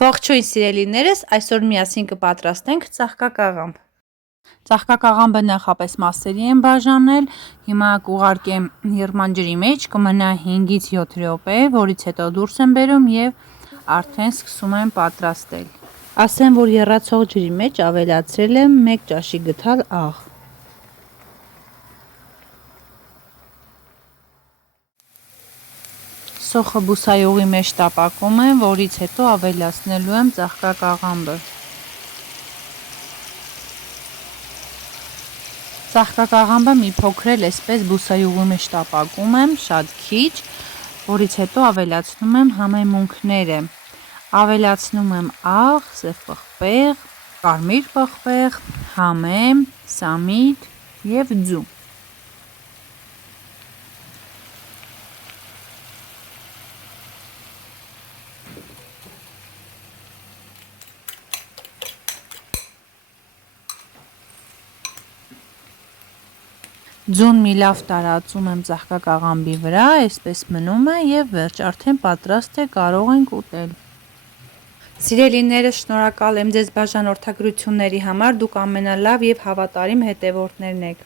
Ողջույն սիրելիներս, այսօր միասին կպատրաստենք ծաղկակաղամբ։ Ծաղկակաղամբը նախապես մասերի եմ բաժանել, հիմա կուղարկեմ եղմանջրի մեջ, կմնա 5-ից 7 րոպե, որից հետո դուրս եմ բերում և արդեն սկսում եմ պատրաստել։ Ասեմ, որ եռացող ջրի մեջ ավելացրել եմ 1 ճաշի գթալ աղ։ Սոխը բուսայուղի մեջ տապակում եմ, որից հետո ավելացնելու եմ ծաղկակաղամբը։ Ծաղկակաղամբը մի փոքր էլ այսպես բուսայուղի մեջ տապակում եմ, շատ քիչ, որից հետո ավելացնում եմ համեմունքները։ Ավելացնում եմ աղ, սև պղպեղ, կարմիր պղպեղ, համեմ, սամիտ և ձու։ Ձուն մի լավ տարածում եմ ծաղկակաղամբի վրա, այսպես մնում է և վերջ, արդեն պատրաստ է, կարող ենք ուտել։ Սիրելիներս, շնորհակալ եմ ձեզ բաժանորդագրությունների համար, դուք ամենալավ և հավատարիմ հետևորդներն եք։